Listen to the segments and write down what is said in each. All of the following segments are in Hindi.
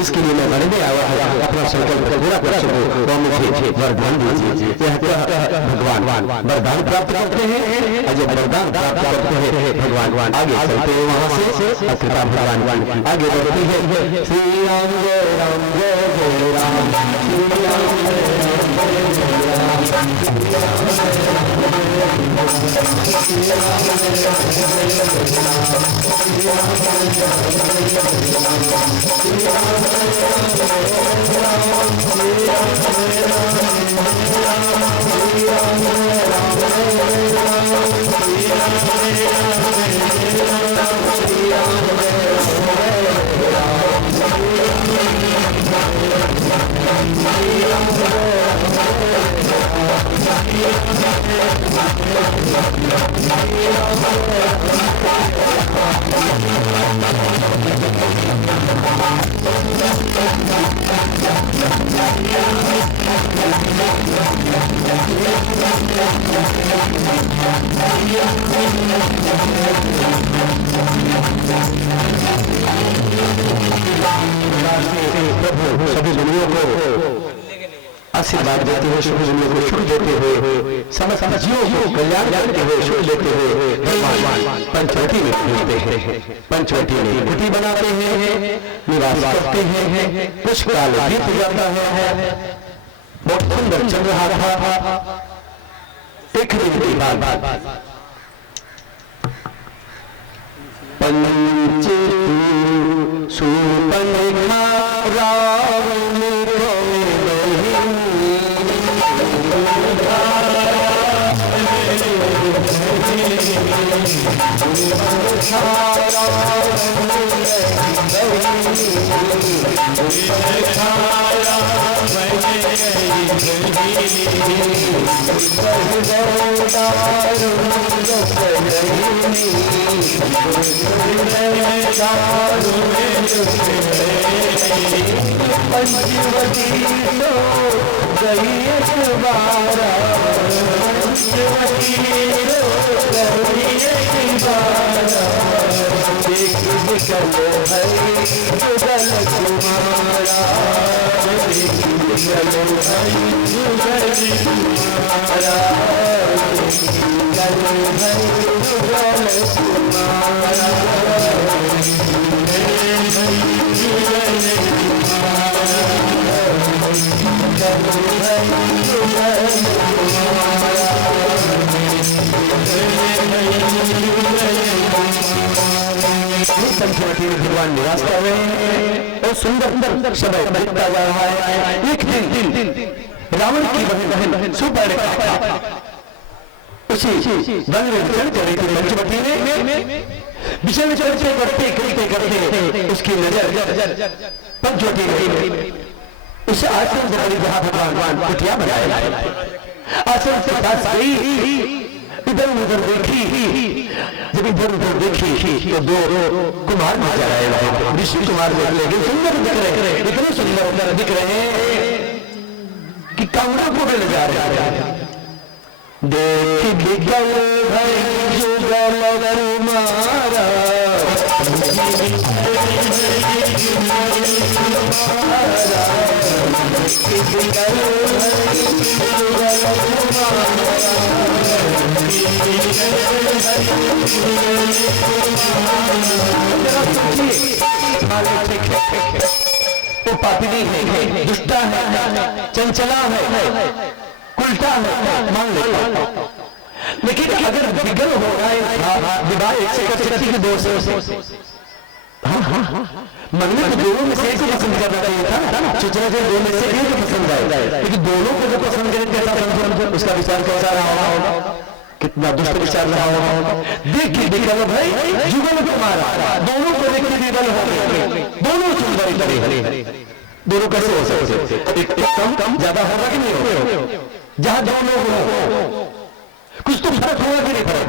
जिसके लिए मैं मरने आया हूँ अपना संकल्प पूरा कर सकूं वो मुझे वरदान दीजिए। भगवान वरदान प्राप्त करते हैं और जब वरदान प्राप्त करते हैं भगवान आगे चलते हैं वहां से कृपा भगवान आगे बढ़ती है। श्री राम जय राम जय जय राम श्री राम जय सभी दुनिया को आशीर्वाद देते हुए सभी दुनिया को सुख देते हुए समस्त जीवों को कल्याण करते हुए सुख देते हुए भगवान पंचवटी में घूमते हैं। पंचवटी में कुटी बनाते हैं निवास करते हैं। कुछ काल बीत जाता है बहुत सुंदर चल रहा था। एक दिन की बात पंच सुपनखा रावण पंचवटी तो गई एक बारा पंचवटी तो गई एक बारा एक निकल है जुगल कुमारा एक निकल है जुगल कुमारा निकल है जुगल कुमारा पंचवटी में भगवान निवास कर रहे हैं और सुंदर समय बीतता जा रहा है। एक दिन रावण की बहन सुपर्णखा उसी वन में विचरण कर रही थी। पंचवटी में विचरण करते उसकी नजर पंचवटी में उस आश्रम जहाँ भगवान कुटिया बनाया आश्रम से पास गई। इधर उधर देखी जब इधर उधर देखी तो दो कुमार नजर आए ऋषि कुमार लेकिन सुंदर दिख रहे इतने सुंदर दिख रहे कि कांगड़ा को ले जा रहे देख बिगल भाई जुगल कुमारा वो पापी है दुष्टा है चंचला है उल्टा है मान लो लेकिन अगर विगल हो रहा है विवाह एक से के दो से मन में तो दोनों में से एक को पसंद करना चाहिए था सोचना चाहिए दोनों में से एक को पसंद आए लेकिन दोनों को जो पसंद करें कैसा उसका विचार कैसा रहा होगा कितना दुष्ट विचार रहा होगा। देखिए विकल भाई जुगल कुमारा दोनों को देख के विकल हो गए दोनों सुंदर दोनों कैसे हो सकते कम ज्यादा होगा कि नहीं होगा जहां दो लोग हो, कुछ तो फर्क होगा कि नहीं फर्क,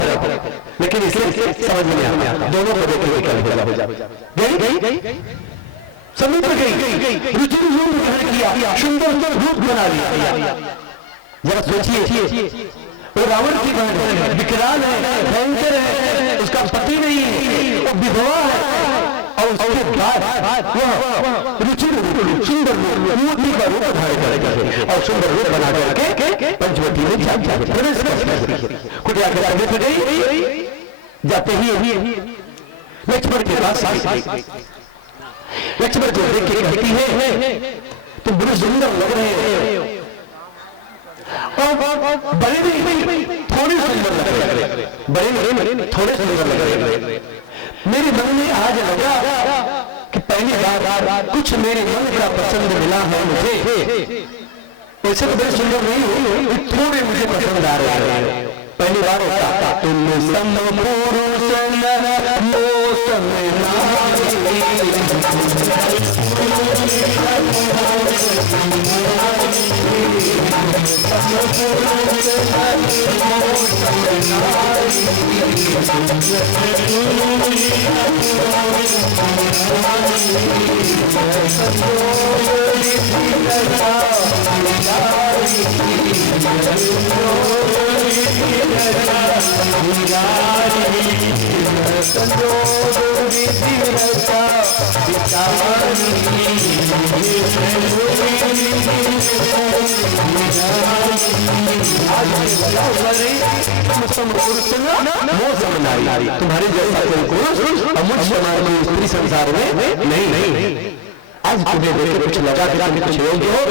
लेकिन इसलिए समझ में नहीं आता। दोनों को देखे गई समुद्र गई, रुचि रूप ग्रहण किया, सुंदर रूप बना लिया। जरा सोचिए, वो रावण की बहन विकराल है, भयंकर है, उसका पति नहीं है, वो विधवा है, और उसके बाद वह रुचि सुंदर मूर्ति का रूप धारण करेगा और सुंदर रूप बना करके पंचवटी में कुटिया के आगे तो गई। जाते ही लक्ष्मण के पास लक्ष्मण को देख के कहती है तुम बड़े सुंदर लग रहे हो, और बड़े नहीं थोड़े सुंदर लग रहे, बड़े थोड़े सुंदर लग रहे। मेरे मन में आज लगा कि पहली बार कुछ मेरे मन का पसंद मिला है मुझे। ऐसे तो बड़े सुंदर नहीं हो, थोड़े मुझे पसंद आ रहे हैं। पहली बार होता तुम तुम्हारे जैसा कोई पुरुष अमुच समाज में स्त्री संसार में नहीं। आज तुम्हें देख कुछ लगा कि तुम कुछ योग्य हो,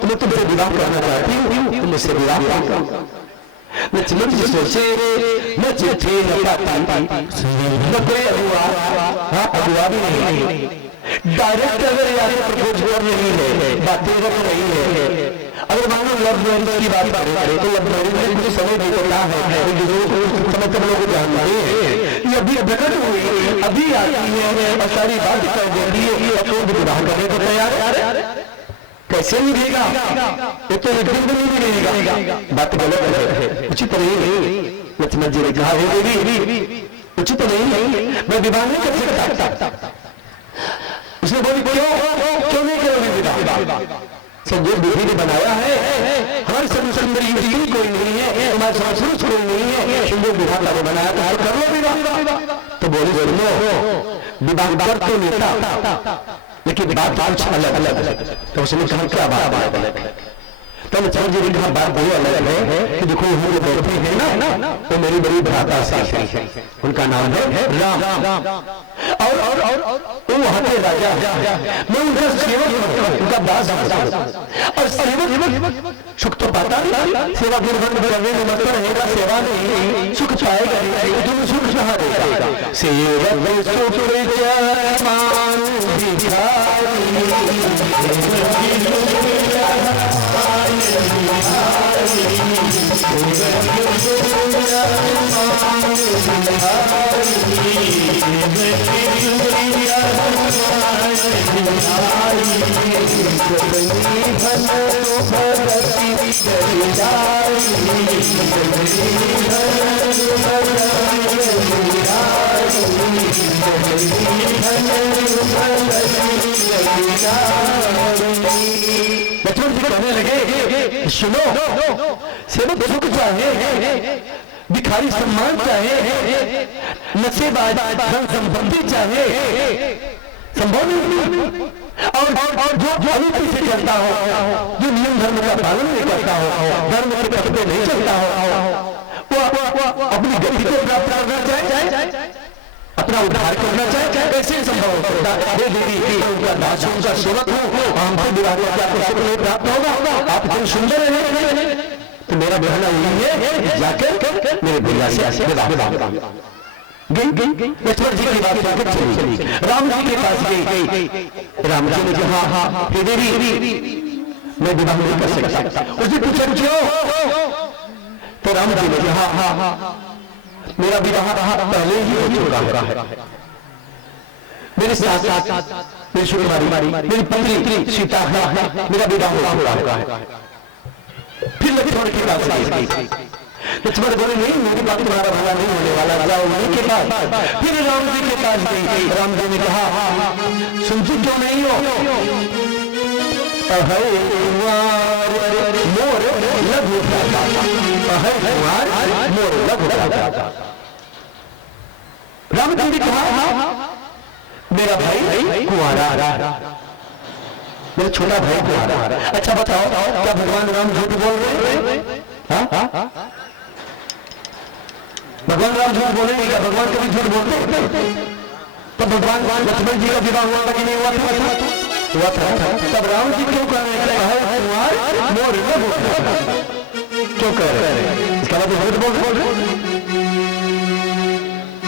तुम्हें तुमसे विवाह करना चाहती हूँ, तुम मुझसे विवाह करो। न चिमट जी सोचे, न चिट्ठी, न पाती, न कोई अगुआ भी नहीं। डायरेक्ट अगर यहाँ प्रपोज कर रही है, बातें कर रही है, अगर मानो लव मैरिज की बात करें तो लव मैरिज में मुझे समय नहीं होता है, समय तक लोग जानते हैं। ये अभी प्रकट हुई, अभी आती है और सारी बात कर देती है, और विवाह करने को तैयार कैसे मिलेगा? ये तो एक दिन नहीं मिलेगा। बात गलत है, उचित नहीं। लक्ष्मण जी ने कहा उचित नहीं, मैं विवाह नहीं कर सकता। उसने बोली क्यों नहीं करोगे विवाह? संजोग विधि ने बनाया है, हमारे सुंदरी स्त्री कोई नहीं है, हमारे समाज पुरुष कोई नहीं है, संजोग विधान ने बनाया तो कर लो विवाह। तो बोले विवाह कर तो लेता, लेकिन बात कुछ अलग। तो उसने कहा क्या बात है? तो लक्ष्मण जी ने कहा बात बहुत अलग है कि देखो हम जो बैठे हैं ना, वो मेरी बड़ी भ्राता है, उनका नाम है राम, और वो वहां के राजा, मैं उनका सेवक, उनका दास, और सेवक सुख तो पाता नहीं, सेवा निर्बंध करने में मत रहेगा, सेवा नहीं सुख पाएगा नहीं, तुम सुख कहाँ देगा? सेवक सुख लक्ष्मण जी कहने लगे सुनो, सेवक सुख चाहे, भिखारी सम्मान चाहे, नशेबाज धन संपत्ति चाहे, संभव नहीं। और जो अनिति से चलता हो, जो नियम धर्म का पालन नहीं करता हो, धर्म के पथ पे नहीं चलता हो, वो अपनी गति को प्राप्त करना चाहे, अपना उद्धार करना चाहे, कैसे संभव हो सकता है? देवी उनका दास, उनका सेवक हो, हमसे विवाह आपको सुख नहीं प्राप्त होगा, आप इतने सुंदर है, तो मेरा कहना यही है जाकर मेरे भैया से विवाह गई। लक्ष्मण जी की बात सुनकर चली, राम जी के पास गई। राम जी ने कहा हाँ हे देवी मैं विवाह नहीं कर सकता। उसने पूछा क्यों? तो राम जी ने कहा हाँ मेरा विवाह पहले ही हो चुका है, मेरे साथ मेरी सुकुमारी, मेरी पत्नी सीता है, मेरा विवाह हो चुका है। फिर लक्ष्मण लक्ष्मण के पास गई। लक्ष्मण बोले नहीं, मेरे पास तुम्हारा भला नहीं होने वाला, जाओ उन्हीं के पास। फिर राम जी के पास गई। राम जी ने कहा सुनती क्यों नहीं हो? अहै कुंवर मोर लघु भ्राता, अहै कुंवर मोर लघु भ्राता। राम जी ने कहा मेरा भाई कुंवारा, मेरा छोटा भाई कुंवारा। अच्छा बताओ क्या भगवान राम झूठ बोल रहे हैं? भगवान राम झूठ बोलेंगे क्या? भगवान कभी झूठ बोलते? तब भगवान लक्ष्मण जी का विवाह हुआ था कि नहीं हुआ था? तब राम जी क्यों कह रहे हैं मोर लघु भ्राता? क्यों कह रहे हैं? इसका मतलब झूठ बोल रहे?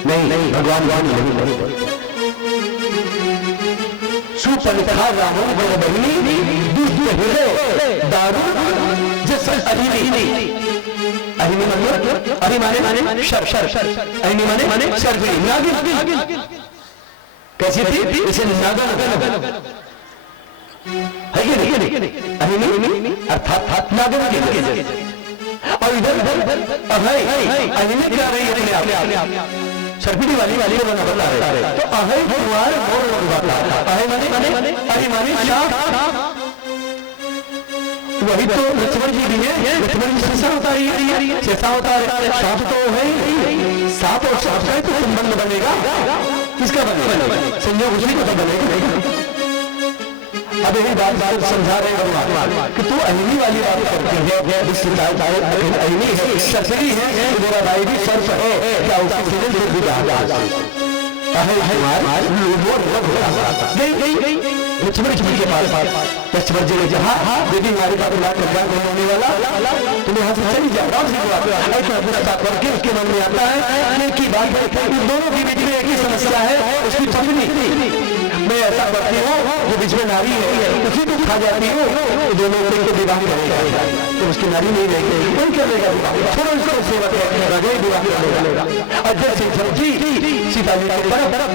नहीं, भगवान नहीं। सुपनिखा रामो जय बहिनी दुष्ट हृदय दारुण जैसे अहिनी। अहिनी मतलब अहि माने शर, अहिनी माने शर्फी, नागिन। कैसी थी? इसे नागन है कि नहीं? अहिनी अर्थात नागन के जैसे। और इधर अभय अहिनी क्या रही है अपने आप शर्फिनी वाली को बता रहे। तो अहै कुंवर मोर लघु भ्राता, अहै माने अहि माने शाप। वही तो लक्ष्मण जी भी है। लक्ष्मण जी शेषा होता है, शेषा होता है, साप तो है। साप और साप का तो संबंध बनेगा, किसका बनेगा? संयोग उसी को तो बनेगा। अब यही बात समझा रहे भगवान कि तू अहिनी वाली बात करती है, अहिनी है, शर्फी है, मेरा भाई भी सर्फ है, क्या उसकी सीजन से भी गई लक्ष्मण जी के पास। लक्ष्मण जी ने कहा यदि हमारे पास कल्याण होने वाला तुम यहाँ से चली जाओ। राम जी को ऐसा पूरा बात करके उसके मन में आता है कि बात है दोनों के बीच में एक ही समस्या है, उसकी पत्नी। मैं ऐसा करती हूँ जो बीच में नारी है उसी को खा जाती हूँ, दोनों को विवाह करेगा तो उसकी नारी नहीं रहेगी, कौन करेगा? थोड़ा उसको सेवा करेगा, विवाह करेगा। और जैसे जी सीता जी की तरफ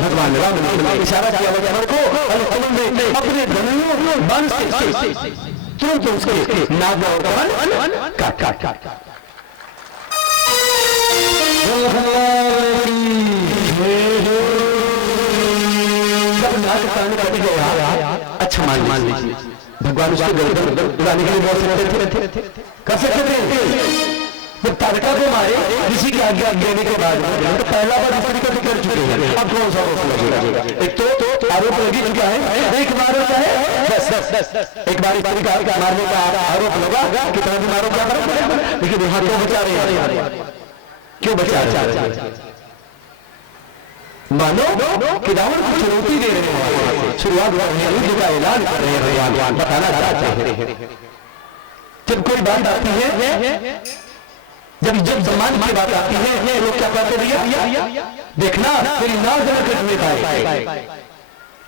भगवान राम ने इशारा किया लक्ष्मण को, अपने धनुष बाण से तुरंत उसके नाग काट। अच्छा मान लीजिए भगवान उसको गर्दन उड़ाने के लिए बोल सकते थे, कर सकते थे। जब तारका को मारे किसी की आज्ञा देने के बाद तो पहला बार इस तरीके से कर चुके हैं, अब कौन सा लगेगा? एक तो आरोप लगी चुका है, एक बार होता है बस एक बार इस तरीके का मारने का आरोप लगा, कितना भी मारो क्या फर्क पड़ेगा? लेकिन यहाँ क्यों बचा रहे हैं? क्यों बचा रहे हैं? मानो कि रावण को चुनौती दे रहे हैं, शुरुआत युद्ध का ऐलान कर रहे हैं, भगवान बताना चाहते हैं। जब कोई बात आती है, जब सम्मान की बात आती है, लोग क्या कहते भैया देखना तेरी नाक न कटने पाए,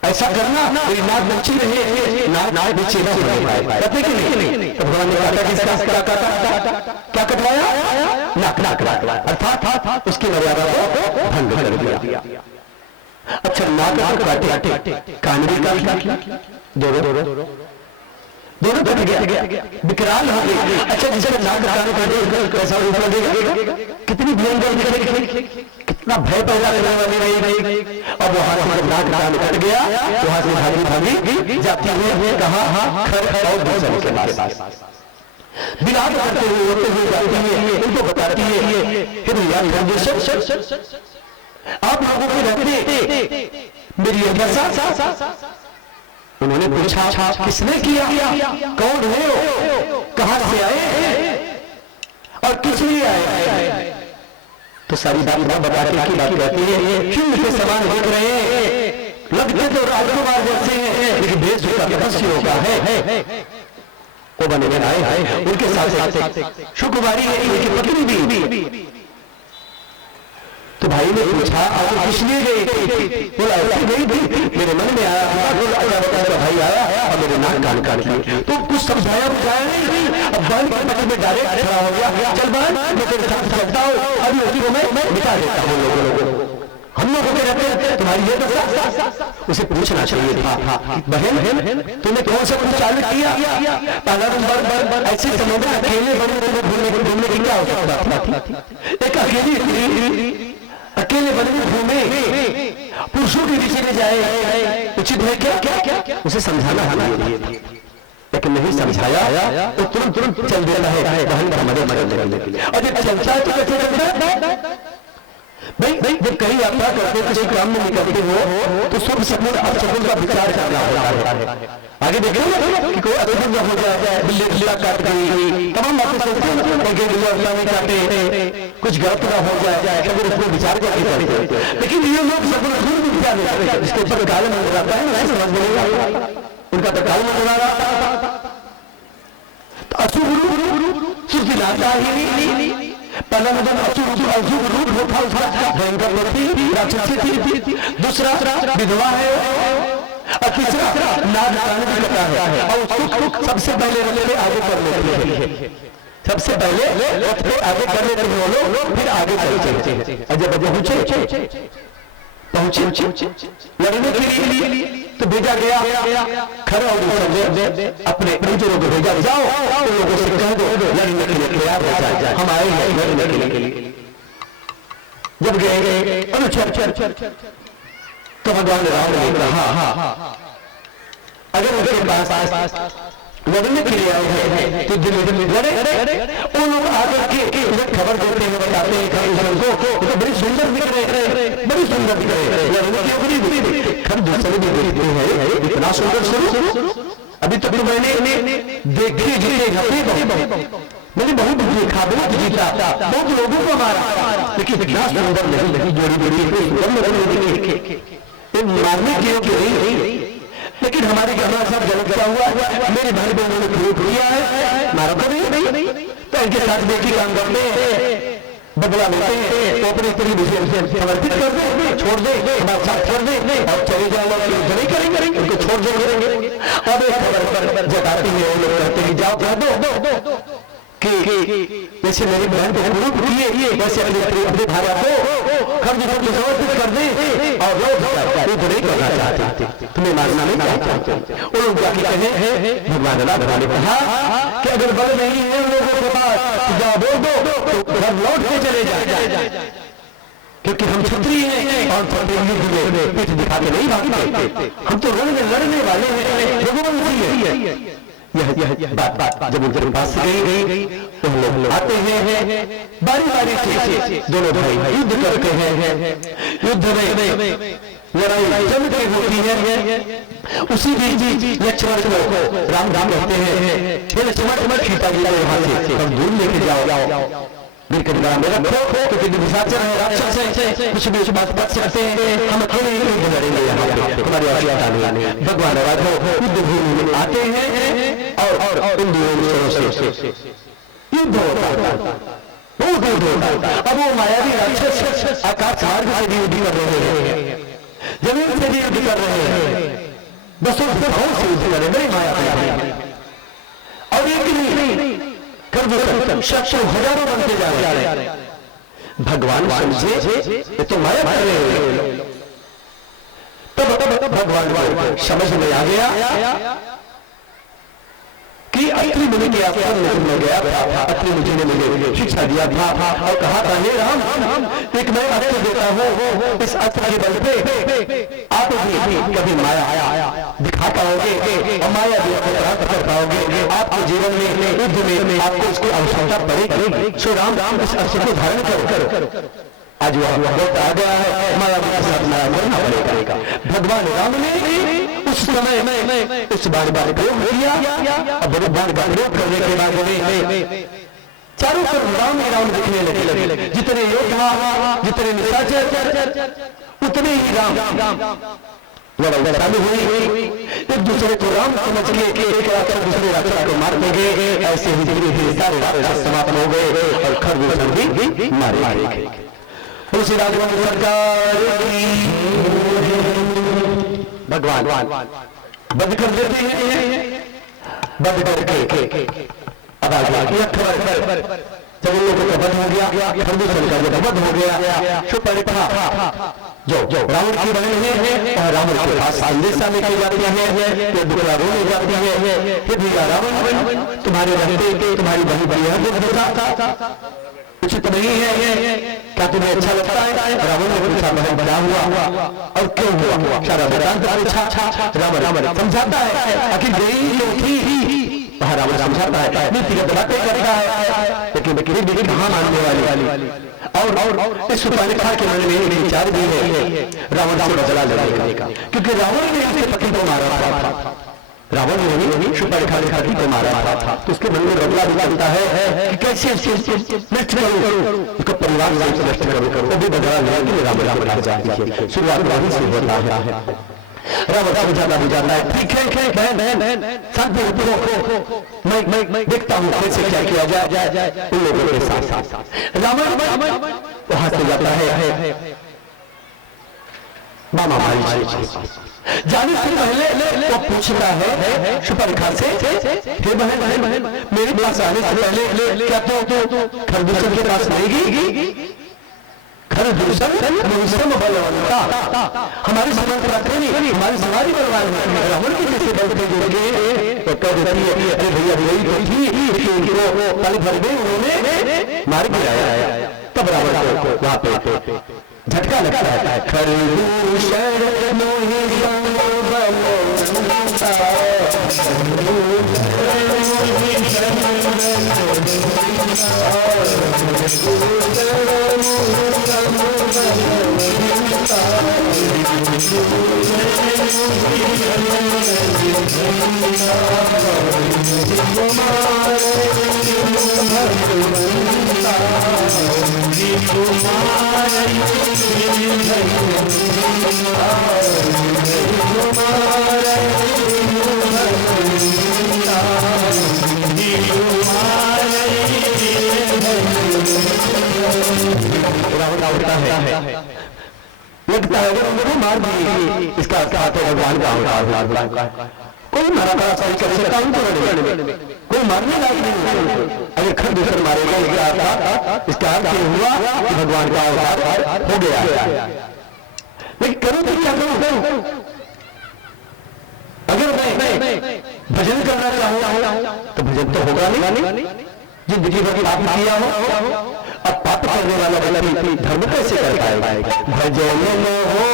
ऐसा करना तेरी नाक बच्ची रहे, नाक बच्ची न होने पाए, कहते कि नहीं? तो भगवान ने कहा किसका क्या कटवाया? नाक अर्थात उसकी मर्यादा को भंग कर दिया। अच्छा नाक काटे, कान भी काट, दोनों कट गया, विकराल हो गई। अच्छा जिसका नाक कान काटे कैसा रूप लगेगा? कितनी भयंकर दिखेगी, कितना भय पैदा करने वाली रही। अब वहां से नाक कान कट गया, वहां से भागी जाती हुई कहा खर और दूसरे के पास विलाप करते हुए जाती है, उनको बताती है आप लोगों की रखते मेरी अभ्यासा। उन्होंने पूछा किसने किया, कौन है हो, कहां से आए और किस लिए आए? तो सारी बात बताने की बात कहती है, शिव के समान दिख रहे हैं, लगते तो राजकुमार जैसे हैं, लेकिन भेष का तपस्या होगा है। वो बने में आए, उनके साथ शुक्रवारी है, उनकी पत्नी भी। तो भाई ने पूछा आप किस लिए गए? बोला ऐसे गई थी, मेरे मन में आया, भाई आया और मेरे नाक कान काट लिए। तो कुछ समझाया बुझाया नहीं, अब बाल के में डायरेक्ट खड़ा हो गया, चल बाल मैं तेरे साथ चलता हूँ, अभी उसी को मैं मिटा देता हूँ लोगों। हम लोग होते रहते हैं तुम्हारी ये दशा। उसे पूछना चाहिए था बहन तूने कौन सा कुछ चालू किया? पहला नंबर ऐसे समुद्र अकेले घूमने की क्या आवश्यकता थी? एक अकेले बने घूमे पुरुषों के पीछे में जाए उचित है क्या? उसे समझाना चाहिए था, लेकिन नहीं समझाया तो तुरंत चल देता है बहन का मदद करने के लिए। और जब चलता है तो कैसे चलता है भाई? जब कहीं यात्रा करते हो, किसी काम में निकलते हो तो शुभ सपन अपशकुन का विचार करना होता है। आगे देखेंगे कि कोई अशुभ हो जाए, बिल्ली काट गई, तमाम बातें सोचते हैं काटे, कुछ गलत ना हो जाए, सब उसको विचार करके चलते हैं। लेकिन ये लोग सब विचार नहीं करते, जिसके ऊपर काल मंदिर आता है ना, समझ में उनका तो काल मंदिर आ रहा था। अशुभ शुभ दिलाता ही पहला नंबर अशुभ रूप होता उसका भयंकर व्यक्ति राक्षसी थी, दूसरा विधवा है, और तीसरा नाद भी करता है। और उसको सबसे पहले आगे कर लेते हैं, सबसे पहले आगे कर लेते हैं वो लोग, फिर आगे चलते हैं। और जब पहुंचे लड़ने के लिए तो भेजा गया खड़े और अपने बुजुर्गों को भेजा, जाओ उन लोगों से कह दो लड़ने के लिए तैयार हो जाए, हम आए हैं लड़ने के लिए। जब गए तो भगवान राम ने कहा अगर उनके पास लड़ने के लिए आए हैं तो दिल लड़े। उन लोग आकर के खबर देते हैं, बताते हैं को बड़ी सुंदर दिख रहे, बड़ी सुंदर दिख रहे, लड़ने की ऊपरी खर दूसरे भी देखते हैं इतना सुंदर स्वरूप अभी तक तो मैंने देखे जीते मैंने बहुत देखा, बहुत जीता, बहुत लोगों को मारा, लेकिन इतना सुंदर नहीं जोड़ी मारने की योग्य नहीं। लेकिन हमारे हमारे साथ गलत क्या हुआ, मेरे भाई बहनों ने प्रूव किया है, मारा तो नहीं, तो इनके साथ बेटी काम करते हैं, बदला लेते हैं, तो अपनी स्त्री समर्पित कर दे, छोड़ दे, हमारे साथ छोड़ दे और चले जाओ, नहीं करेंगे, उनको छोड़ देंगे। अब एक खबर पर जताते हैं वो लोग कहते हैं जाओ कह दो कि जैसे मेरी बहन को प्रूव किए वैसे अपने भाई को खर्च समर्पित कर दे, और लोग नहीं करना चाहते, तुम्हें मानना नहीं चाहते। उन लोग जाके कहे भगवान ने कहा कि अगर बल नहीं है उन लोगों के पास जाओ बोल दो तो घर लौट के चले जाए, क्योंकि हम क्षत्रिय हैं और पीठ दिखा के नहीं भागते, हम तो लड़ने वाले हैं, रघुवंशी है। यह बात जब उनके पास गई तो लोग आते हैं बारी बारी से, दोनों भाई युद्ध करते हैं, युद्ध में लड़ाई जम के होती है। उसी बीच लक्ष्मण को राम कहते हैं लक्ष्मण सीता जी को वहां से दूर लेके जाओ, बिल्कुल में रखो, क्योंकि निशाचर है, राक्षस है, कुछ भी उस बात कर सकते हैं, हम अकेले ही लड़ेंगे यहाँ पे, हमारी आवश्यकता नहीं। भगवान राघव युद्ध भूमि में आते हैं और इन दोनों से युद्ध होता, बहुत युद्ध होता। अब वो मायावी राक्षस आकाश मार्ग से भी युद्ध कर रहे हैं, जमीन से भी युद्ध कर रहे हैं, बसों से बहुत से युद्ध कर रहे, बड़ी माया। और एक नहीं हजारों बनते जा रहे, भगवान समझे ये तो माया कर रहे। तब भगवान समझ में आ गया कि अत्रि मुनि के आश्रम में गया था, अत्रि मुनि ने मुझे शिक्षा दिया था और कहा था हे राम एक मैं अस्त्र देता हूँ, इस अस्त्र के बल पे आप भी कभी माया दिखा पाओगे और माया भी प्राप्त कर पाओगे, आपके जीवन में युद्ध में आपको उसकी आवश्यकता पड़ेगी। सो राम इस अस्त्र को धारण करो। आज वह वक्त आ गया है, माया के साथ माया करना पड़ेगा। भगवान राम ने उस समय में उस बार प्रयोग किया, और बड़े बार प्रयोग करने के बाद में चारों तरफ राम ही राम दिखने लगे, जितने योद्धा जितने निशाचर उतने ही राम लड़ाई चालू हुई, एक दूसरे को राम समझ के एक राक्षस दूसरे राक्षस को मार देंगे, ऐसे ही धीरे धीरे सारे राक्षस समाप्त हो गए और खरगोश भी मारे गए। उसी राजवंश सरकार भगवान बंद कर देते हैं, बंद करके अब आगे खबर जब उन लोगों का बंद हो गया, खरगोश का जब बंद हो गया, जो रावण की बहन है और रावण के पास संदेशा लेके जाती है, ये दुखड़ा रोने जाती है कि भैया रावण तुम्हारे रहते के तुम्हारी बहन बड़ी उचित नहीं है, क्या तुम्हें अच्छा लगता है? रावण ने पूछा बहन बड़ा हुआ और क्यों हुआ, सारा वृतांत पूछा। रावण समझाता है आखिर गई जो थी, रावण समझाता है नीतिगत बातें करता है, लेकिन कहाँ मानने वाली और इस सुपर्णखा के मन में एक विचार भी है रावण से बदला लेने का, क्योंकि रावण ने उसके पति को मारा था, रावण ने ही सुपर्णखा के पति को मारा था, तो उसके मन में बदला निकलता है कि कैसे नष्ट करूं, उसका परिवार नष्ट करूं, वो भी बदला लेने के लिए रावण जाती है। शुरुआत वहीं से होता है। रावण बुझाता है ठीक है बहन शांति हो, मैं देखता हूँ कैसे क्या किया जाए उन लोगों के साथ। रावण वहां से जाता है मामा मारी जाने से पहले वो पूछता है सुपर्णखा से, हे बहन मेरे पास आने से पहले क्या तो खरदूषण के पास नहीं गई? खरदूषण बलवंता हमारी समर्थन नहीं, हमारी समाधि बलवान है, रावण की जैसे बल के जोड़े तो कह देती है अरे भैया वही तो थी वो पल भर में उन्होंने मार गिराया, तब रावण को वहां पे झटका लगता है। खरदूषण मोहि लगता है वो मार दिए, इसका अर्थ है भगवान का अवतार। कोई मारा बड़ा सही कर सकता हूं, कोई मारने लायक नहीं। अगर खरदूषण मारेगा इसका अर्थ ये हुआ कि भगवान का अवतार हो गया। लेकिन करूं तो क्या करूं? अगर मैं भजन करना चाहूं तो भजन तो होगा नहीं, जिंदगी भर पाप किया हो, अब पाप करने वाला व्यक्ति धर्म कैसे कर पाएगा? भजन हो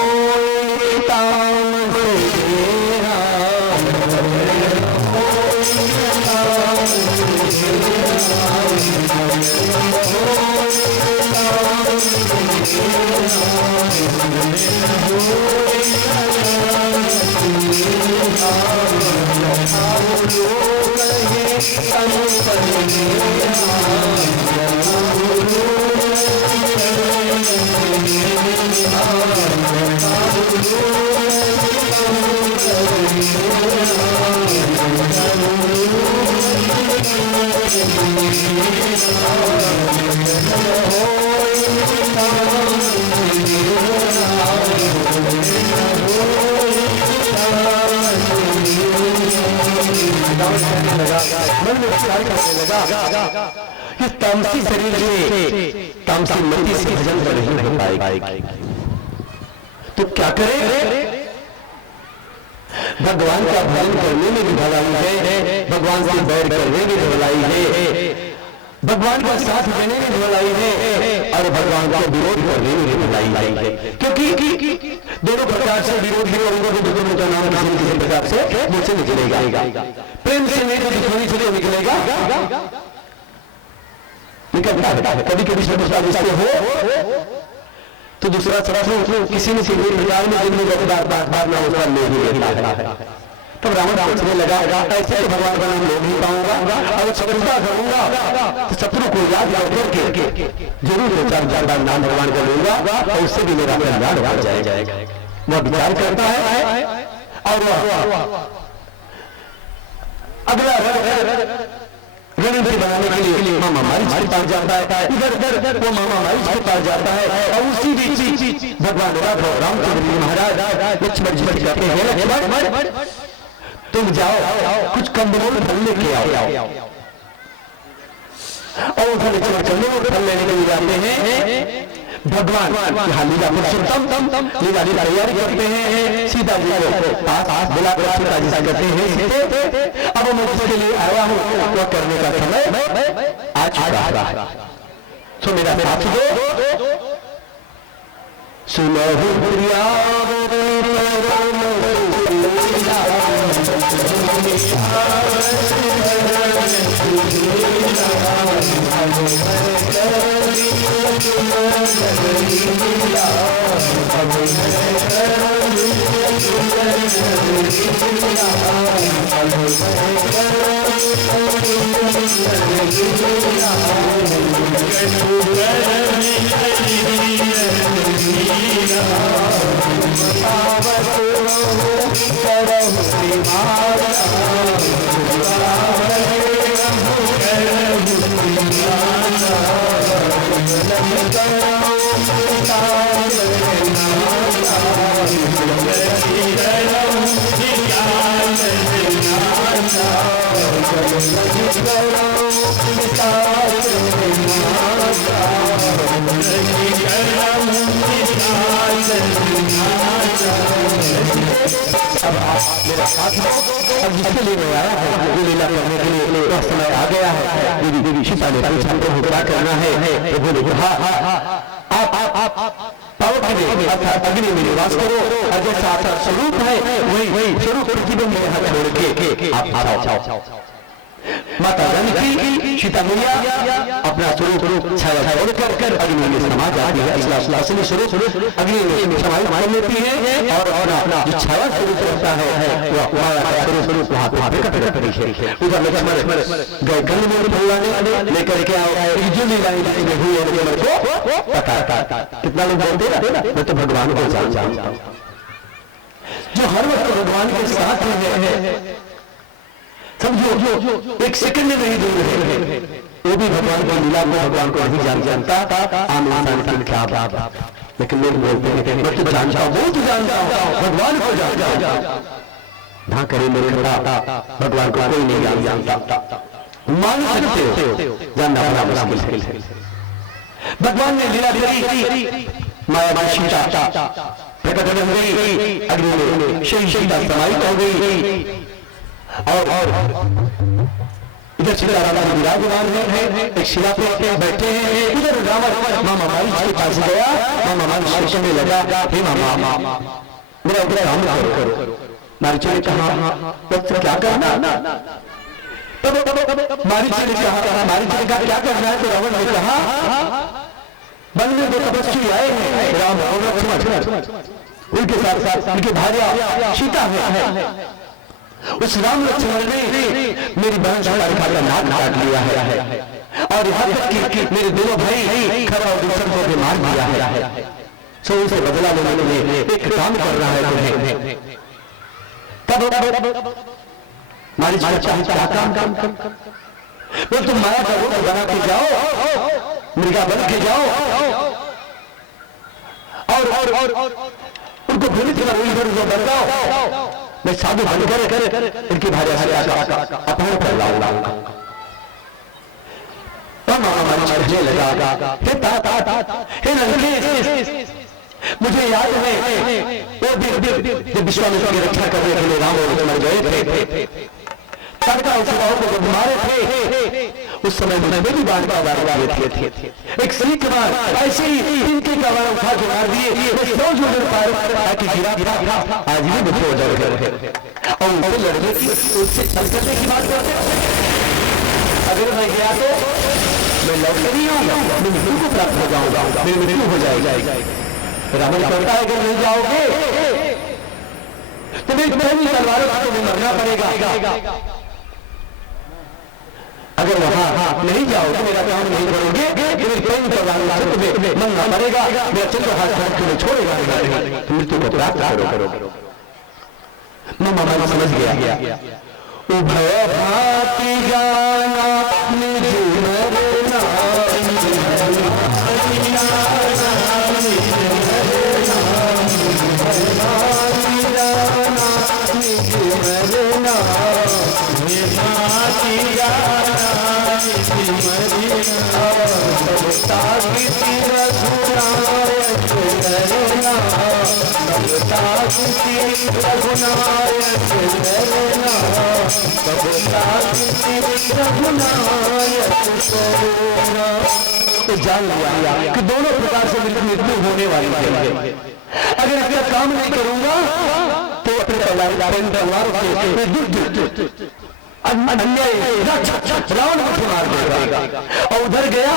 इस तामसी शरीर से तामसी मति से भजन तो नहीं हो पाएगी, तो क्या करें? भगवान का भजन करने में भी भलाई है, भगवान से बैर करने में भी भलाई है, भगवान का साथ देने में भी भलाई है और भगवान का विरोध करने में भी भलाई है, क्योंकि दोनों प्रकार से विरोध भी करूंगा तो दोनों का नाम किसी प्रकार से मुझसे निकलेगा, प्रेम से नहीं तो दुश्मनी से निकलेगा, निकलता है। कभी कभी समझदार इससे हो तो दूसरा शत्रु किसी न किसी विचार में जिंदगी बार ना उसका ले ही लेता है। तब रावण सोचने लगा ऐसे तो भगवान का नाम ले नहीं पाऊंगा, अगर शत्रुता करूंगा तो शत्रु को याद करके जरूर दो चार बार नाम भगवान का लूंगा और उससे भी मेरा कल्याण हो जाएगा। वह विचार करता है और अगला रणनीति बनाने के लिए मामा मारीच के पास जाता है, इधर वो मामा मारीच के पास जाता है और उसी बीच भगवान रामचंद्र जी महाराज लक्ष्मण जी कहते हैं तुम जाओ कुछ कंदमूल फल लेके आओ, और उधर लक्ष्मण चंद्र फल लेने के लिए जाते हैं। भगवान यहाँ लीला पुरुषोत्तम लीला लीला तैयारी करते हैं। सीता जी को पास बुलाकर सीता जी से कहते हैं सीते अब मैं जिसके लिए आया हूँ वो करने का समय आ चुका है, तो मेरा साथ दो। सुनो प्रिया मेरा साथ हो। अब जिसके लिए मैं आया है वो लीला करने के लिए वह समय आ गया है। देवी देवी सीता ने पूछा को क्या करना है, तो बोले आप पावर में अर्थात अग्नि में निवास करो और जैसा आपका स्वरूप है वही स्वरूप प्रतिबिंब में हाथ छोड़ के आप जाओ। माता जानकी सीता मैया अपना स्वरूप छाया छोड़ कर अग्नि में समा जाती है। असली स्वरूप अग्नि में समाई मान लेती है और अपना जो छाया स्वरूप रहता है वो माया का स्वरूप वहां पे प्रकट करती है। उधर लक्ष्मण गए गंग में भगवान लेकर के आओ जो लीलाएं में हुई है को पता कितना लोग बोलते ना मैं तो भगवान को जानता हूं। जो हर वक्त भगवान के साथ है समझो एक सेकंड में नहीं दूर है, वो भी भगवान की लीला को भगवान को नहीं जानता आम इंसान की क्या बात। लेकिन लोग बोलते हैं मैं तो जानता हूं, वो तो जानता हूं भगवान को जानता धा करे मूर्खता, भगवान को कोई नहीं जानता। मान सकते हो जानना बड़ा मुश्किल है। भगवान ने लीला करी, माया में सीता प्रकट हो गई, अग्नि में सीता समाहित हो गई और इधर सीता रावण विराजमान है, एक शिला पे बैठे हैं। इधर रावण मामा मारी के पास गया, मामा मारी सोचने लगा हे मामा मेरा ऊपर काम करो। मारीच ने कहा तो क्या करना, मारीच ने कहा क्या करना है, तो रावण ने कहा वन में दो तपस्वी आए हैं राम और लक्ष्मण, उनके साथ साथ उनकी भार्या सीता है। उस राम लक्ष्मण ने मेरी बहन सीता का नाक काट लिया है और यहाँ तक कि मेरे दोनों भाई खरा और दूसर को भी मार दिया है। सो उसे बदला लेने के लिए एक काम कर रहा है तुम्हें। तब मारी क्या काम बोल तुम माया का रूप बना के जाओ, मृगा बन के जाओ और उनको भ्रमित करो, इधर उधर बन जाओ, मैं साधु बनकर इनकी भार्या से अपहरण कर लाऊंगा। मुझे लगा हे लंकेश, मुझे याद है वो दिन जब विश्वामित्र की रक्षा करने के लिए राम और लक्ष्मण गए थे, तड़का उस को जब मारे थे उस समय मुझे भी बाण का वार किए थे। एक सही कमार ऐसे ही इनके का वार उठा के मार दिए, मैं सोच नहीं पा रहा कि गिरा था आज भी मुझे हो जाएगा। और उनसे लड़ने की उससे छल करने की बात करते अगर मैं गया तो मैं लौट कर नहीं आऊंगा, मैं मृत्यु को प्राप्त हो जाऊंगा, मेरी मृत्यु हो जाएगी। रावण कहता है कि नहीं जाओगे तो मेरी बहन की तलवारों से तुम्हें मरना पड़ेगा। अगर वहां नहीं जाओगे, मेरा काम नहीं करोगे, मेरी बहन की तलवारों से तुम्हें मरना पड़ेगा, मेरा चंद्र हाथ तुम्हें छोड़ेगा नहीं, तो मृत्यु को प्राप्त करो। मामा समझ गया उभय भाति गाना निज मरना ताकि रघुनाथ रघुनायक करना, कबूता रघुनायक करना। तो जान लिया कि दोनों प्रकार से मृत्यु होने वाली है। अगर इसका काम नहीं करूंगा तो अपने तलवार अन्याय रावण को मार देगा, और उधर गया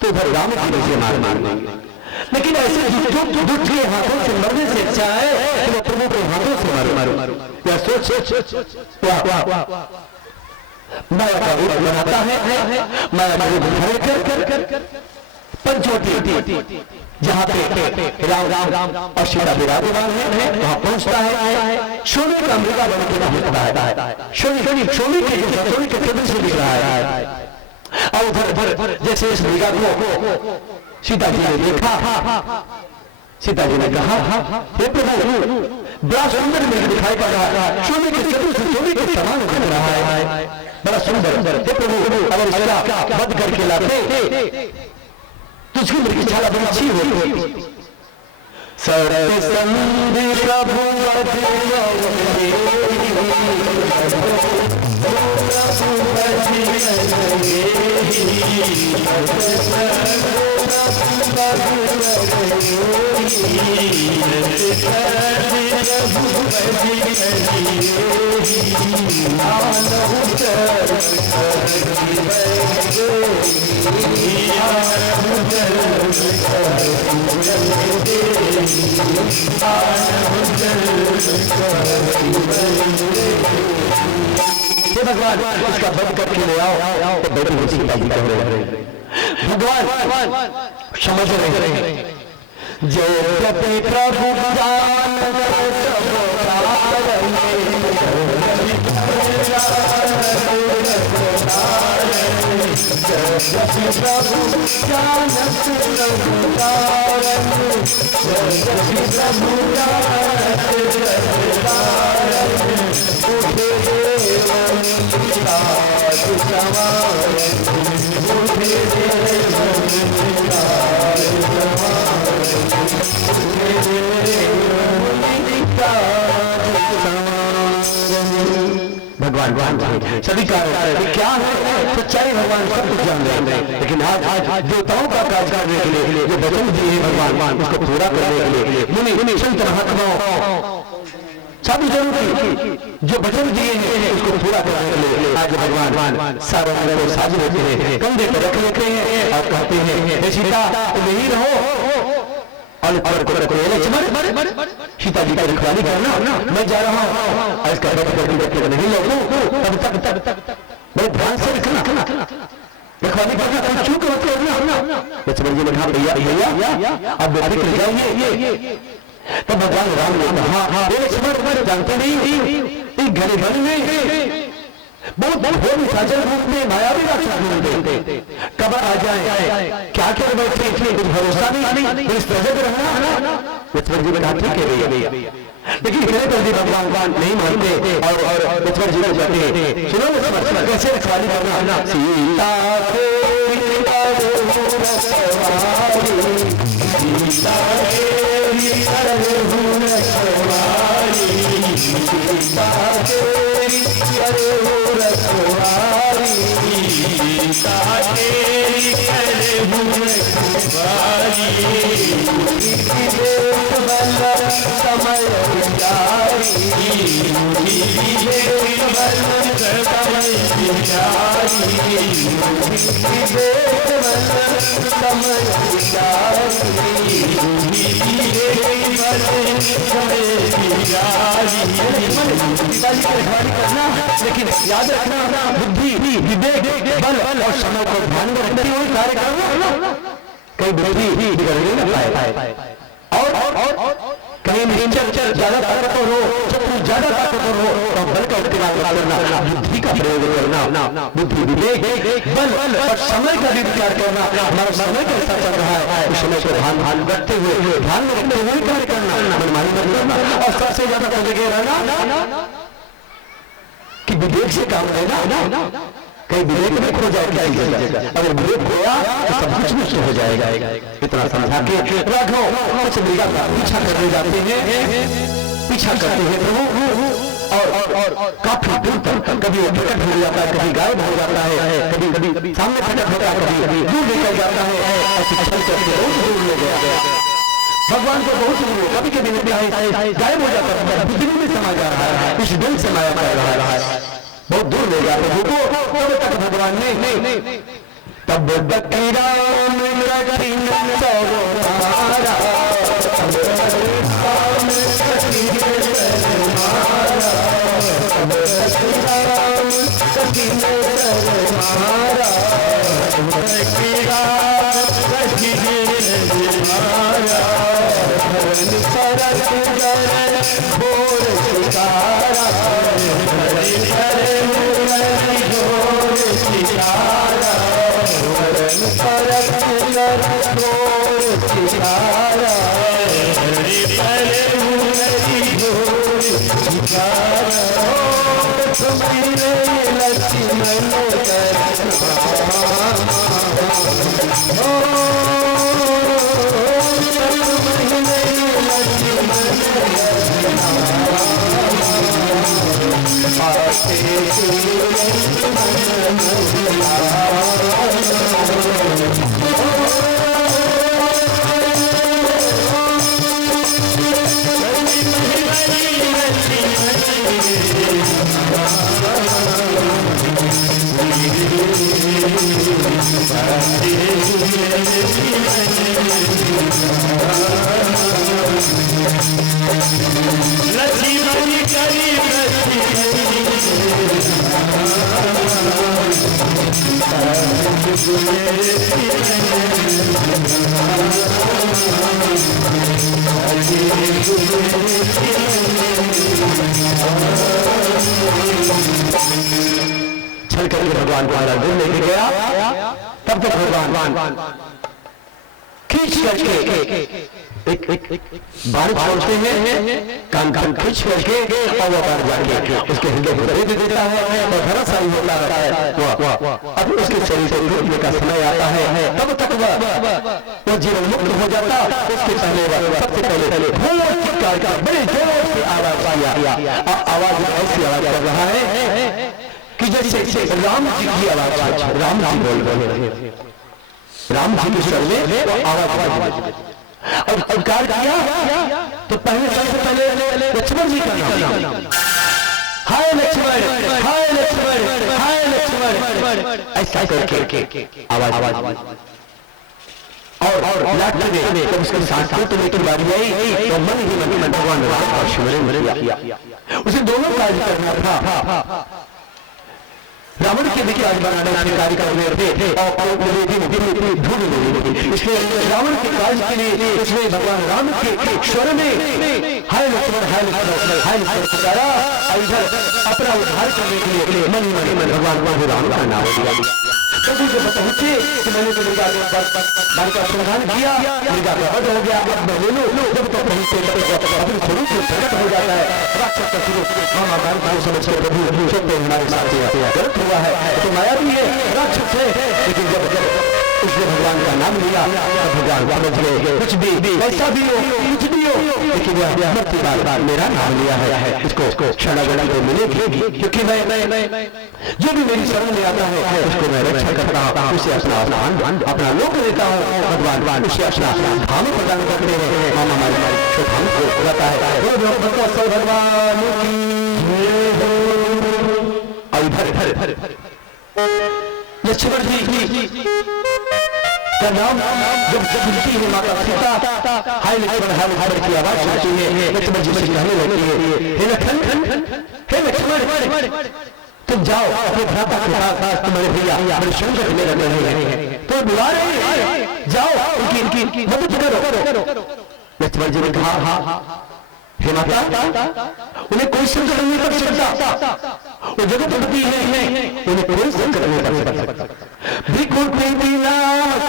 तो उधर राम की मुझे मार देंगे। लेकिन ऐसे दुष्ट के हाथों से मरने से अच्छा है कि वो प्रभु के हाथों से मारो। या सोच माया का रूप बनाता है, माया का रूप कर पंचवटी जहाँ पे राम और सीता विराजमान है वहां पहुंचता है। सोने का मृगा बन के होता है, सोने के चंद्र से दिख रहा है। और उधर जैसे इस मृगा को सीता जी ने देखा, सीता जी ने कहा हे प्रभु बड़ा सुंदर मृग दिखाई पड़ रहा है, सोने के चंद्र से सोने के समान दिख रहा है, बड़ा सुंदर। हे प्रभु अगर इसका वध करके लाते तो उसकी मृग छाला बड़ी अच्छी होती। सरद संधि प्रभु भगवान उसका बंद करके ले आओ तो बेटी सीता जी कह रहे हैं भगवान समझ रहे हैं जय प्रभु जान भगवान सभी का क्या है सच्चाई, भगवान सब कुछ जान रहे हैं। लेकिन आज देवताओं का कार्य करने के लिए जो वचन दिए भगवान उसको पूरा करने के लिए मुनि संत महात्माओं साधु जनों की जो वचन दिए हैं उसको पूरा करने के लिए आज भगवान सारे साधु होते हैं, कंधे पर रख लेते हैं और कहते हैं हे सीता तुम यही रहो और सीता जी की रखवाली करना, मैं जा रहा हूँ इसका नहीं लौटूं तब तक बड़े ध्यान से रखना, रखवाली करना, चूक मत करना। लक्ष्मण जी ने कहा भैया अब बेटी चले जाइए। तब भगवान राम ने कहा लक्ष्मण जानते नहीं घरे घर में बहुत भोर साजन रूप में मायावी राक्षस ढूंढते कब आ जाए क्या कर बैठे कुछ भरोसा नहीं इस प्रजग रहना। लक्ष्मण जी ने कहा ठीक है भैया, लेकिन कहने पर भी भगवान नहीं मानते और लक्ष्मण जी जाते सुनो लक्ष्मण कैसे रखवाली करना। सीता लेकिन याद रखना बुद्धि विवेक बल और समय को ध्यान में रखते हुए कार्य करना। कहीं बुद्धि बिगड़ने न पाए और कहीं ज्यादा ताकतवर हो, शत्रु ज्यादा ताकतवर हो तो बल का इस्तेमाल करना, बुद्धि का प्रयोग करना, बुद्धि विवेक बल और समय का भी विचार करना। हमारा समय कैसा चल रहा है उस समय को ध्यान रखते हुए ध्यान में रखते हुए कार्य करना, मनमानी मत करना और सबसे ज्यादा लगे रहना कि विवेक से काम लेना कहीं विवेक में खो जाए किसी जगह, अगर विवेक खोया तो सब कुछ नष्ट हो जाएगा। इतना समझा के राघव कुछ मृगा का पीछा करने जाते हैं, पीछा करते हैं प्रभु, और काफी दूर तक कभी वो प्रकट हो जाता है, कभी गायब हो जाता है, कभी सामने प्रकट होता है, कभी दूर निकल जाता है, और चल करके बहुत दूर ले गया। भगवान को बहुत दूर कभी कभी गायब हो जाता है, बुद्धि में समा जा रहा है, कुछ दिल समाया कर रहा है, बहुत दूर ले गया प्रभु को। तब तक भगवान ने तब तक राम रघुवीर सवारा, चल करके भगवान को दिल लेके गया। तब तक भगवान खींच करके एक बार छोड़ते हैं, कान खींच करके और वो बार जाके उसके हृदय को दे देता है, और धराशायी होता रहता है। अब उसके शरीर से टूटने का समय आता है, तब तक वो जीवन मुक्त हो जाता। उसके पहले सबसे पहले घोर चित्कार का बड़े जोर से आवाज किया, आवाज ऐसी आवाज कर रहा है कि जैसे राम जी की आवाज, राम जी बोल रहे हैं, राम जी के स्वर में आवाज और अधिकार किया। तो पहले सबसे पहले लक्ष्मण जी का नाम, हाय लक्ष्मण, हाय लक्ष्मण, हाय लक्ष्मण, ऐसा करके आवाज और लास्ट में जब उसके सांसों में की बारी आई तो मन ही मन में भगवान राम का स्मरण किया। उसे दोनों कार्य करना था, रावण के भी आज बनाने के कार्य करने थे और ढूंढ नहीं, इसलिए रावण के कार्य के लिए उसने भगवान राम के स्वर में हाय लक्ष्मण, हाय लक्ष्मण, हाय लक्ष्मण पुकारा। इधर अपना उद्धार करने के लिए मन भगवान को राम का नाम दिया। प्रभु जब पहुंचे कि मैंने तो मृगा का समाधान किया, मृगा का वध हो गया, अब मैं ले लो। जब तक पहुंचते अपने स्वरूप में प्रकट हो जाता है, राक्षस का स्वरूप समझ के प्रभु हमारे साथ गलत हुआ है, तो माया भी है, राक्षस है, लेकिन जब उसने भगवान का नाम लिया भगवान समझ गए कुछ भी ऐसा भी हो, कुछ भी हो, लेकिन यह मृत्यु बार मेरा नाम लिया है, इसको शरणागति को मिलेगी, क्योंकि मैं जो भी मेरी शरण में आता है उसको मैं रक्षा करता हूँ, उसे अपना अपना लोक देता हूँ। भगवान उसे अपना धाम प्रदान करते हैं, मामा हमारे धाम को रहता है। भगवान लक्ष्मण जी का नाम जब सुनती है माता सीता, हाय लक्ष्मण, हाय लक्ष्मण की आवाज सुनती है, लक्ष्मण जी से कहने लगती है, हे लक्ष्मण, हे लक्ष्मण, तुम जाओ अपने भ्राता के पास, तुम्हारे भैया बड़े संकट में रहे हैं, तो बुला रहे हैं, जाओ उनकी मदद करो। लक्ष्मण जी ने कहा, हे माता, उन्हें कोई संकट नहीं कर सकता, वो जगतपति है, उन्हें कोई संकट नहीं कर सकता। भृकुटी विनाश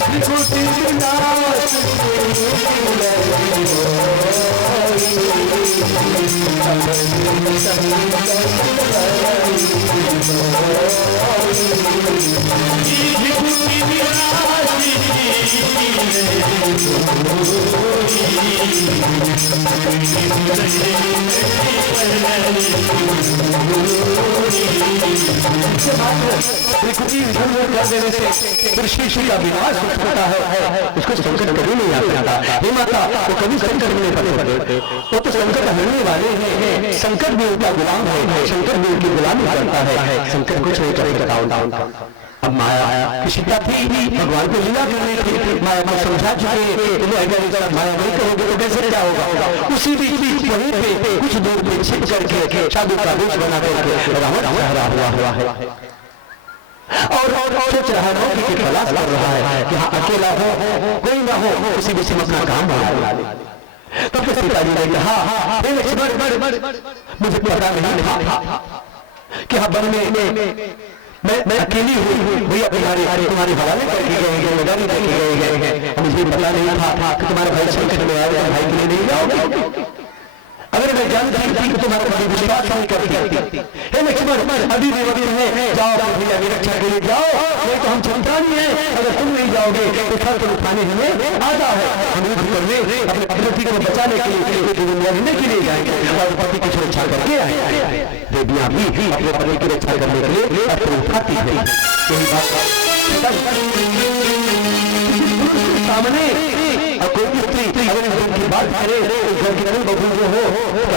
भृकुटी विनाश कर देने से कृष्ण का विनाश होता है, उसको संकट कभी नहीं आता। हे माता, वो कभी संकट में नहीं पड़ते, वो तो संकट हरने वाले हैं। संकट भी उनका गुलाम है, संकट भी उनकी गुलामी करता है। संकट कुछ नहीं करेगा उनका। अब माया सीता थी, भगवान को लीला करने थी, माया को समझा चुके, माया नहीं करोगे तो कैसे क्या होगा। उसी बीच वहीं पे कुछ दूर पे छिप करके साधु का वेश बना करके रावण हरा हुआ है और सोच रहा है कि तलाश कर रहा है कि हाँ अकेला हो, कोई ना हो, उसी बीच में अपना काम बना ले। तब तो सीता जी ने कहा, मुझे पता नहीं था कि हाँ वन में मैं अकेली हुई, भैया तुम्हारे हवाले करके गए हैं, मदारी करके गए हैं। मुझे पता नहीं था कि तुम्हारा भाई संकट में आएगा, भाई के लिए नहीं जाओगे। अगर मैं जानती थी कि तुम्हारा कभी विश्वास नहीं करती, हे लक्ष्मण अभी भी वक्त है, जाओ भैया की रक्षा के लिए जाओ, नहीं तो हम चिंता नहीं है। अगर तुम नहीं जाओगे तो खर को उठाने हमें आता है, हम युद्ध करने अपने पति को बचाने के लिए दुनिया लेने के लिए जाएंगे और पति की सुरक्षा करके आएंगे। देवियां भी अपने पति की रक्षा करने के लिए अस्त्र उठाती है। यही बात सामने कोई स्त्री अगर इस की बात करे तो घर की नई बहू जो हो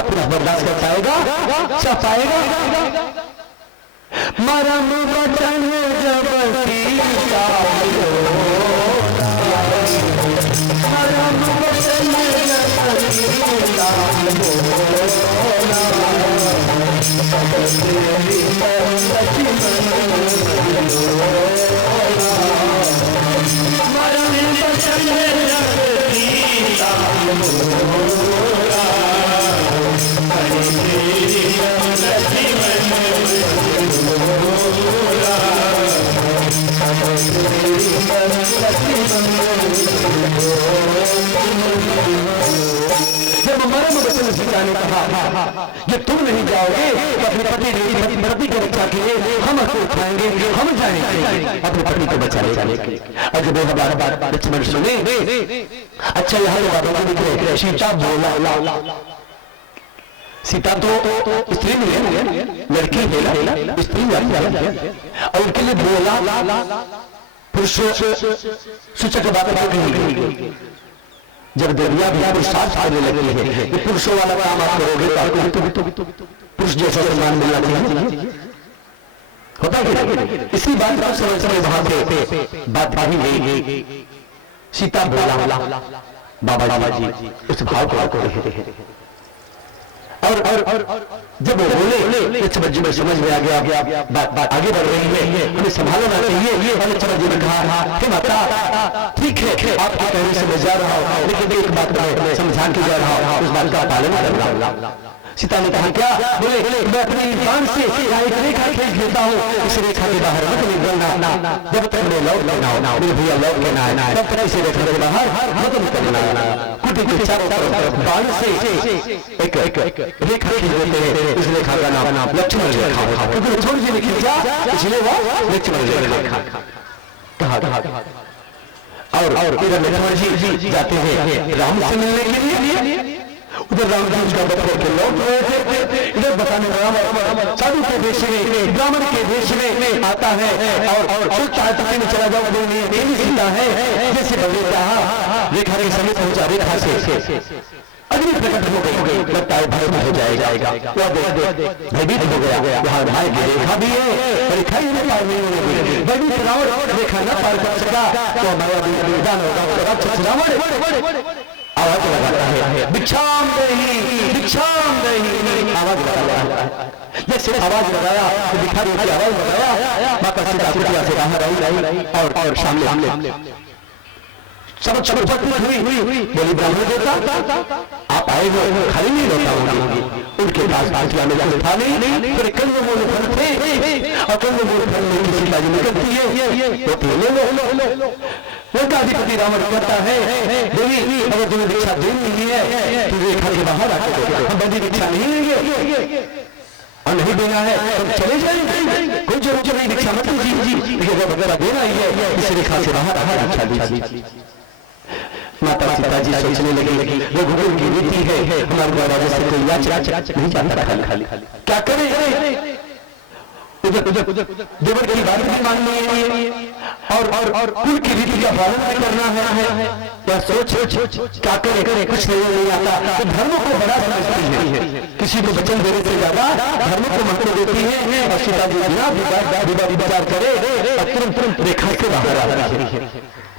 अपना बर्दाश्त कर पाएगा, सब पाएगा। मरम वचन जब सीता मरम वचन जब मरम वचन सीता ने कहा कि तुम नहीं जाओगे तो अपने पति की रक्षा के लिए हम उठाएंगे, हम जाएंगे अपने पति को बचाने के लिए। अगर वो हमारा बात लक्ष्मण सुने, अच्छा यहाँ सीता बोला, सीता तो स्त्री नहीं है, लड़की है, स्त्री और उनके लिए बोला पुरुष सूचक बात कही। जब देवियां भी पुरुषार्थ करने लगी है कि पुरुषों वाला काम आप करोगे तो आपको पुरुष जैसा सम्मान मिलना चाहिए, होता है। इसी बात का समय वहां पे बात भाभी गई, सीता बोला बाबा जी उस भाव को और जब वो बोले लक्ष्मण जी में समझ में आ गया बात आगे बढ़ रही है, हमें संभालना चाहिए। और लक्ष्मण जी ने कहा कि माता ठीक है, आपके कहने से मैं जा रहा हूँ, लेकिन एक बात मैं समझा के जा रहा हूँ, उस बात का पालन कर रहा हूँ। सीता ने कहा क्या? बोले मैं अपनी बाण से एक रेखा खींच लेता हूँ, इस रेखा के बाहर मत निकलना, जब तक मैं लौट ना आऊं, मेरे भैया लौट के ना आए, तब तक इस रेखा के बाहर मत निकलना। कुटी के चारों तरफ बाण से एक रेखा खींच लेते हैं, इस रेखा का नाम लक्ष्मण रेखा है, क्योंकि लक्ष्मण जी ने खींचा इसलिए वो लक्ष्मण रेखा कहा। और इधर लक्ष्मण जी जाते हैं राम से मिलने के लिए, उधर राम जी उसका बता के लौट रहे थे, इधर बताने राम साधु के देश में, ब्राह्मण के देश में आता है और सोचता है में चला जाओ, नहीं सीता है जैसे कहा रेखा के समीप पहुंचा, रेखा से अग्नि प्रकट हो गई, लगता है भय हो जाएगा, भयभीत हो गया। वहां भाई की रेखा भी है, रेखा ही नहीं पार नहीं होगी, भयभीत रावण रेखा न पार कर सका तो हमारा रावण आवाज लगाता है भिक्षाम देहि आवाज लगाता है। जैसे आवाज लगाया तो भिखारी की आवाज लगाया, माता सीता कुटिया से बाहर आई और सामने सब हुई बोली ब्राह्मण देवता आप आए हो, खाली नहीं लौटा होगी। उनके पास बाटिया में जाकर था नहीं, फिर कंद मूल फल थे और कंद मूल फल में सीता जी निकलती है तो ले लो। लंकाधिपति रावण कहता है देवी अगर तुम्हें दीक्षा देनी है तो रेखा के बाहर आकर हम बंदी दीक्षा नहीं लेंगे और नहीं देना है तो चले जाएंगे, कोई जरूरत नहीं दीक्षा मत दीजिए, वगैरह देना ही है इस रेखा से बाहर दीक्षा दीजिए। माता सीता जी सोचने लगी रघुकुल की रीति है हमारे द्वारा जैसे कोई याचक नहीं जाता खाली क्या करे, देवर की बात भी माननी है और कुल की रीति का पालन भी करना है, क्या सोच क्या करे कुछ नहीं आता। तो धर्म को बड़ा समझती है, किसी को वचन देने से ज्यादा धर्म को महत्व देती है। और सीता जी बिना विचार करे और तुरंत रेखा से बाहर आ रही है।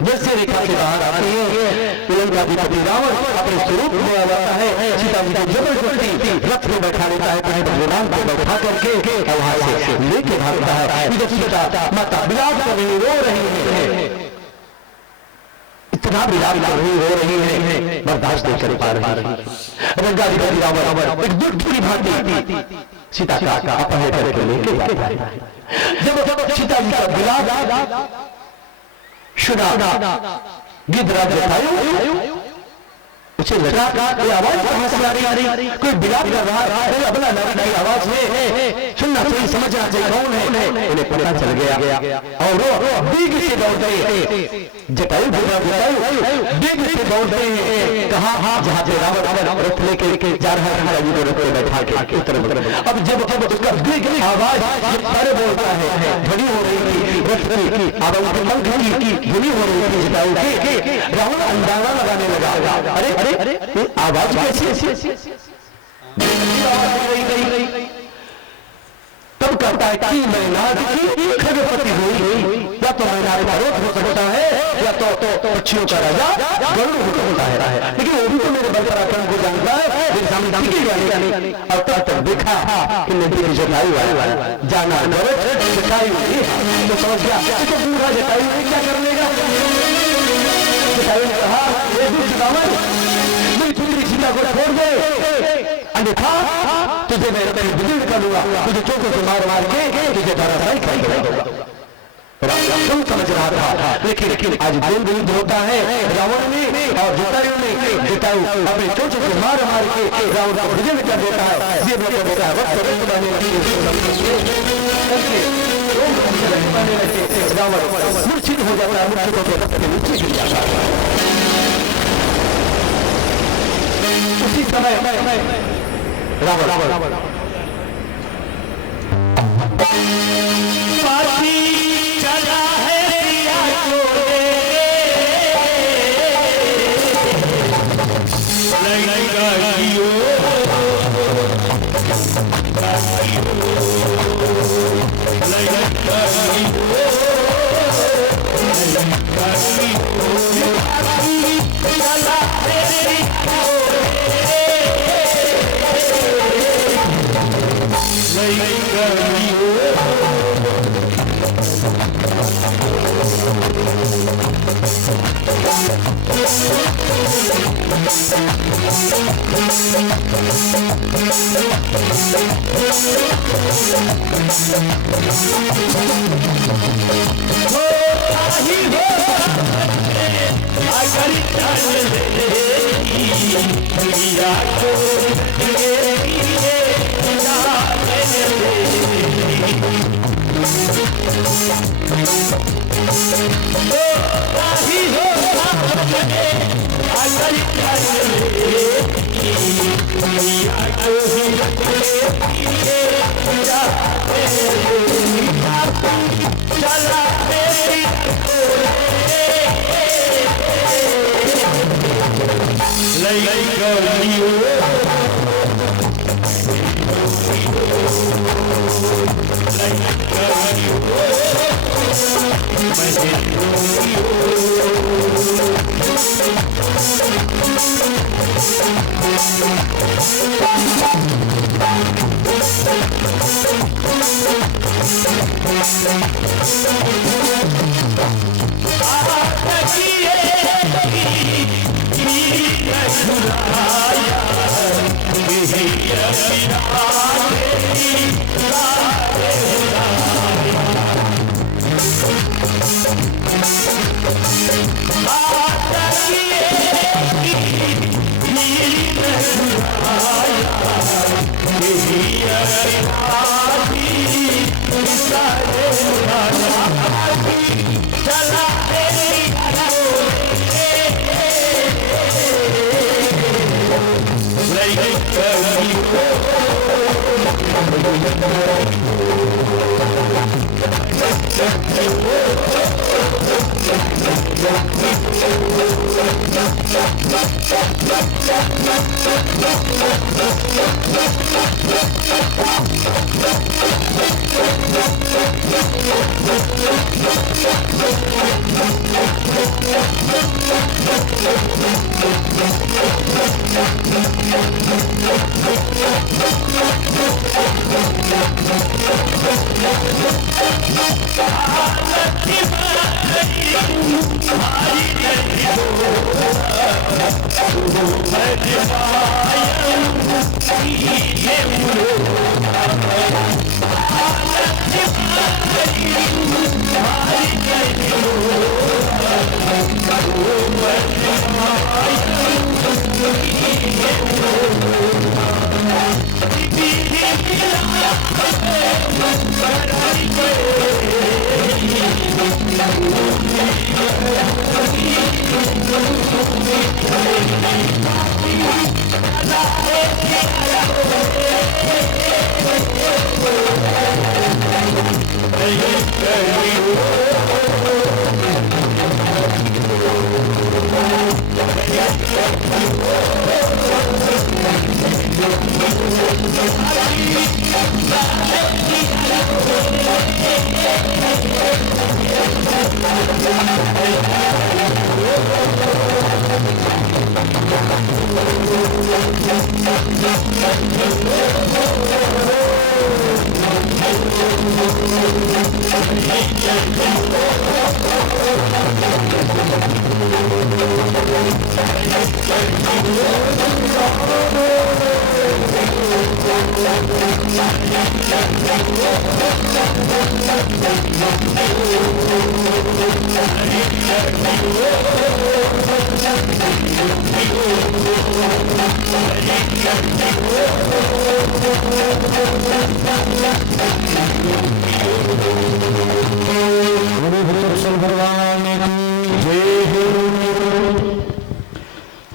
जैसे रेखा से बाहर आती है लंकाधिपति रावण अपने स्वरूप में आ जाता है, सीता जी को जबरदस्ती रथ में बैठा लेता है, कहीं भगवान को बैठा करके और वहां से लेके भागता है। इधर सीता माता विलाप कर रही रो रही है, इतना विलाप कर रही रो रही है, बर्दाश्त नहीं कर पा रही है। लंकाधिपति रावण एक दुष्ट की भांति सीता का अपहरण करके लेके जाता है। जब सीता जी का विलाप सुना गिद्धराज जटायु उसे लगा ये आवाज कहां से आ रही, कोई विलाप कर रहा है, अबला नारी आवाज है, सुनना चाहिए, समझना चाहिए कौन है। उन्हें पता चल गया और वो बीग से दौड़ गए, जटायु बीग से दौड़ गए कहा जहां से रावण रथ लेके जा रहा है, राजी को रथ पे बैठा के उतर। अब जब उसका बीग आवाज सारे बोलता है, ध्वनि हो रही थी रथ की, अब उनके पंख की ध्वनि हो रही थी जटायु की, रावण अंदाजा लगाने लगा अरे आवाज कैसी तब कहता है कि मैं नाद की खगपति हुई, या तो मैं नारे पर्वत हो सकता है या तो पक्षियों का राजा गरुड़ हो सकता है, लेकिन वो भी तो मेरे बल पराक्रम को जानता है, मेरे सामने नहीं। और तब तक देखा कि नदी की जटायु जाना जटायु तो समझ गया तो पूरा जटायु नहीं क्या कर लेगा। जटायु ने कहा मेरी पुत्री सीता को छोड़ दे, अन्यथा तुझे मैं विदीर्ण कर लूंगा, तुझे चौकों से मार के तुझे धराशायी कर दूंगा। रावण समझ रहा था, लेकिन आज द्वंद्व युद्ध होता है रावण में और जटायु अपने चोचों से मार के रावण को विदीर्ण कर देता है। ये कर देता है वक्त रावण मूर्छित हो जाता है, मूर्छित होकर रथ के नीचे गिर जाता है। उसी समय रावण पासी चला है सिया को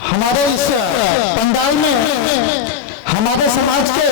हमारे इस पंडाल में हमारे समाज के